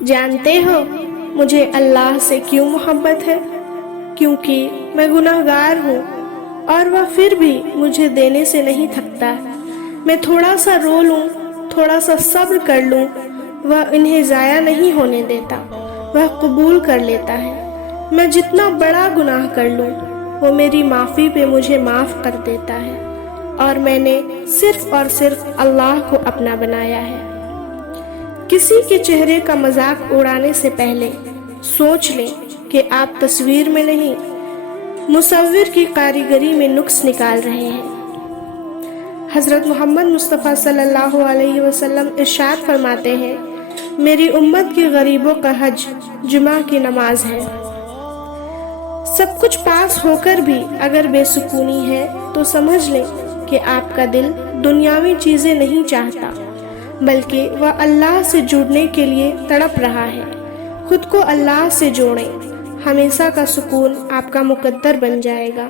جانتے ہو مجھے اللہ سے کیوں محبت ہے؟ کیونکہ میں گناہگار ہوں اور وہ پھر بھی مجھے دینے سے نہیں تھکتا۔ میں تھوڑا سا رو لوں، تھوڑا سا صبر کر لوں، وہ انہیں ضائع نہیں ہونے دیتا، وہ قبول کر لیتا ہے۔ میں جتنا بڑا گناہ کر لوں وہ میری معافی پہ مجھے معاف کر دیتا ہے، اور میں نے صرف اور صرف اللہ کو اپنا بنایا ہے۔ کسی کے چہرے کا مذاق اڑانے سے پہلے سوچ لیں کہ آپ تصویر میں نہیں، مصور کی کاریگری میں نقص نکال رہے ہیں۔ حضرت محمد مصطفیٰ صلی اللہ علیہ وسلم ارشاد فرماتے ہیں، میری امت کے غریبوں کا حج جمعہ کی نماز ہے۔ سب کچھ پاس ہو کر بھی اگر بے سکونی ہے تو سمجھ لیں کہ آپ کا دل دنیاوی چیزیں نہیں چاہتا، بلکہ وہ اللہ سے جڑنے کے لیے تڑپ رہا ہے۔ خود کو اللہ سے جوڑیں، ہمیشہ کا سکون آپ کا مقدر بن جائے گا۔